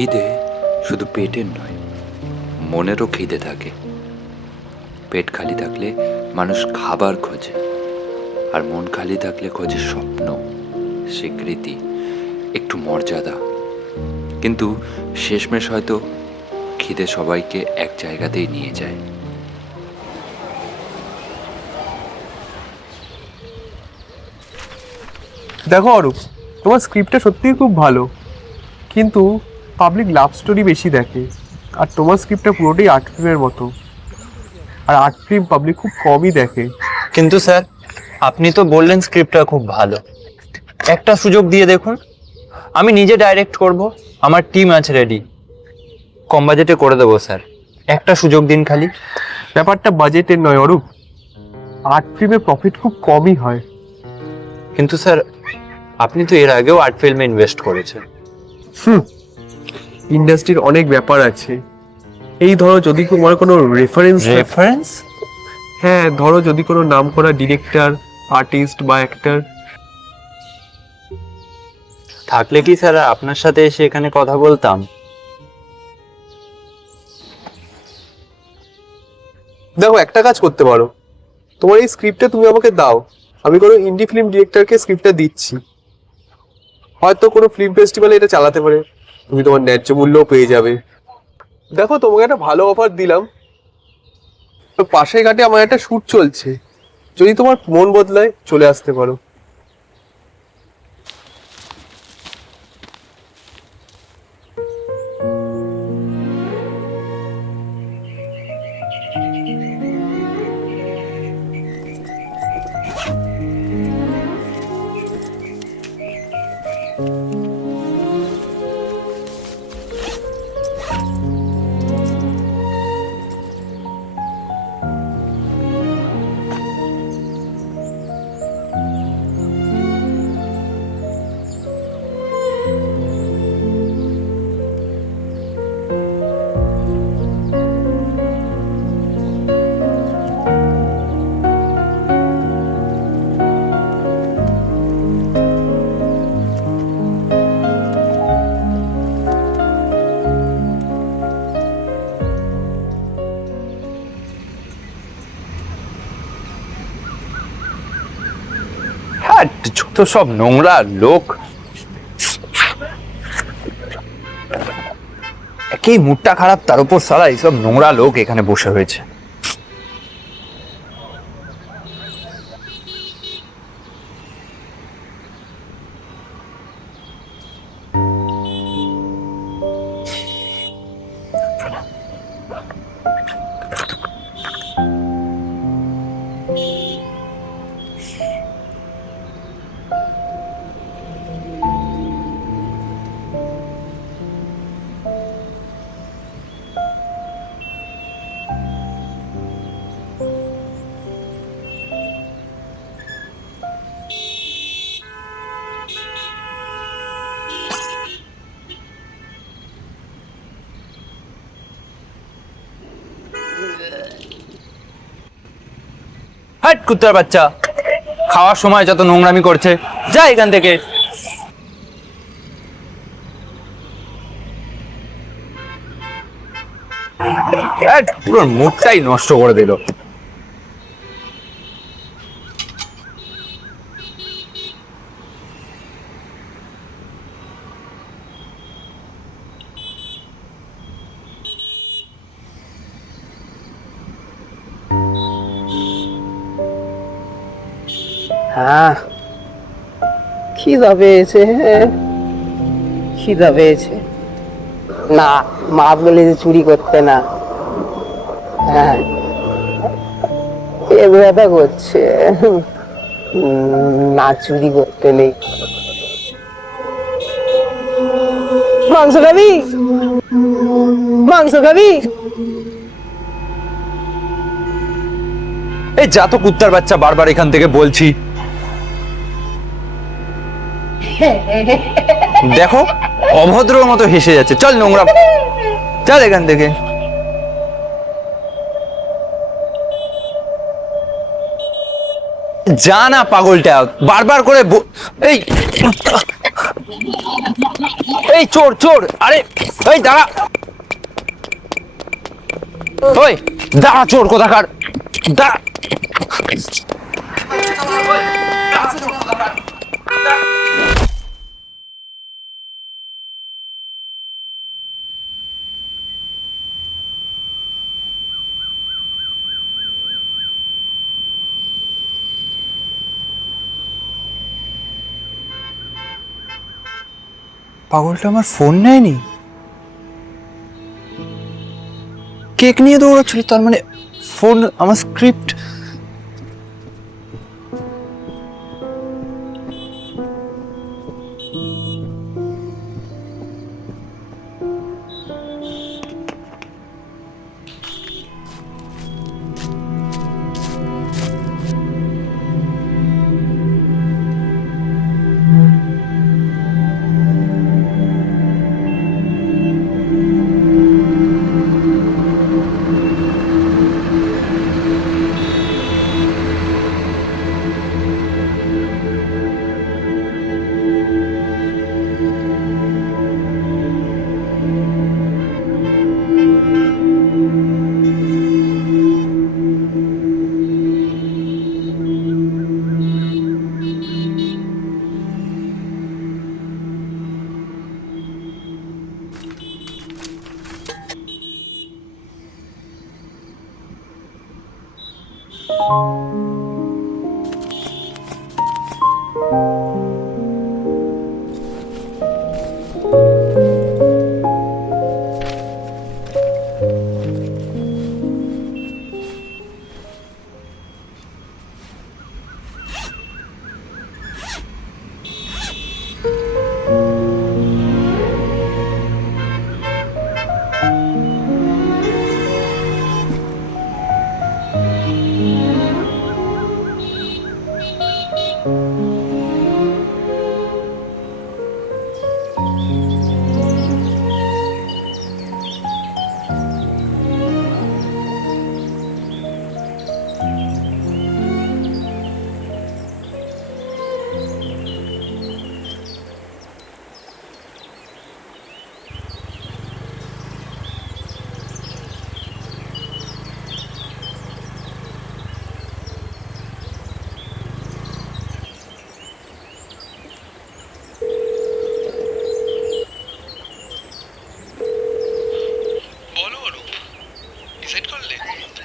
খিদে শুধু পেটের নয়, মনেরও খিদে থাকে। পেট খালি থাকলে মানুষ খাবার খোঁজে, আর মন খালি থাকলে খোঁজে স্বপ্ন, স্বীকৃতি, একটু মর্যাদা। কিন্তু শেষমেশ হয়তো খিদে সবাইকে এক জায়গাতেই নিয়ে যায়। দেখো অরূপ, তোমার স্ক্রিপ্টটা সত্যিই খুব ভালো, কিন্তু পাবলিক লাভ স্টোরি বেশি দেখে, আর তোমার স্ক্রিপ্টটা পুরোটাই আর্ট ফিল্মের মতো, আর আর্ট ফিল্ম পাবলিক খুব কমই দেখে। কিন্তু স্যার, আপনি তো বললেন স্ক্রিপ্টটা খুব ভালো, একটা সুযোগ দিয়ে দেখুন। আমি নিজে ডাইরেক্ট করব, আমার টিম আছে রেডি, কম বাজেটে করে দেবো স্যার। একটা সুযোগ দিন খালি। ব্যাপারটা বাজেটের নয় অরূপ, আর্ট ফিল্মে প্রফিট খুব কমই হয়। কিন্তু স্যার, আপনি তো এর আগেও আর্ট ফিল্মে ইনভেস্ট করেছেন। ইন্ডাস্ট্রির অনেক ব্যাপার আছে। এই ধরো, যদি তোমার কোনো রেফারেন্স, হ্যাঁ ধরো যদি কোনো নাম করা ডিরেক্টর, আর্টিস্ট বা অ্যাক্টর থাকলে কি স্যার আপনার সাথে এসে এখানে কথা বলতাম? দেখো, একটা কাজ করতে পারো, তোমার এই স্ক্রিপ্টটা তুমি আমাকে দাও, আমি কোনো ইন্ডি ফিল্ম ডিরেক্টরকে স্ক্রিপ্টটা দিচ্ছি, হয়তো কোনো ফিল্ম ফেস্টিভ্যালে এটা চালাতে পারে, তুমি তোমার ন্যায্য মূল্যও পেয়ে যাবে। দেখো, তোমাকে একটা ভালো অফার দিলাম, তো পাশের ঘাটে আমার একটা শ্যুট চলছে, যদি তোমার মন বদলায় চলে আসতে পারো। হ্যাঁ, যত সব নোংরা লোক, একই মুডটা খারাপ, তার উপর সারা এইসব নোংরা লোক এখানে বসে হয়েছে। হাট কুত্তার বাচ্চা, খাওয়ার সময় যত নোংরামি করছে, যা এখান থেকে। পুরো মুডটাই নষ্ট করে দিল। হ্যাঁ, খিদা পেয়েছে, খিদা পেয়েছে। না, মা বলে যে চুরি করতে না। হ্যাঁ, পেট ব্যথা করছে, না চুরি করতে নেই। মাংস খাবি? মাংস খাবি? এই যা তো কুত্তার বাচ্চা, বারবার এখান থেকে বলছি। দেখো, অভদ্র মতো হেসে যাচ্ছে। চল নোংরা, চল এখান থেকে। যা না পাগলটা, বারবার করে এই এই চোর চোর, আরে এই দাঁড়া, ওই দাঁড়া চোর কোথাকার, দাঁড়া। পাগলটা আমার ফোন নেয়নি, কেক নিয়ে দৌড়াচ্ছিল, তার মানে ফোন, আমার স্ক্রিপ্ট।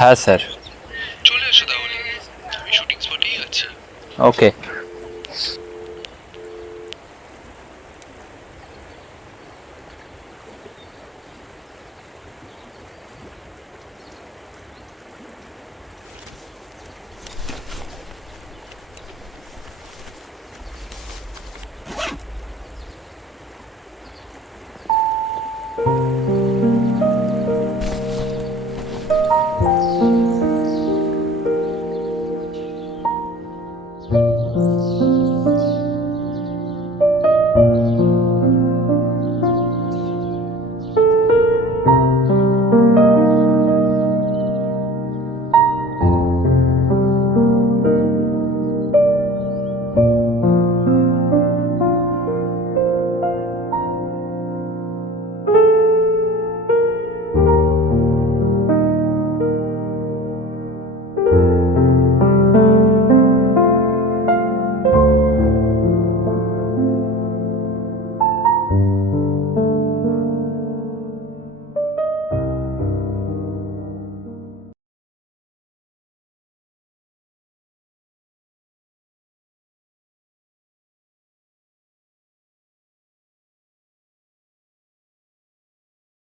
হ্যাঁ স্যার, চলে এসো তাহলে, আমি শুটিং স্পটেই আছি। ওকে।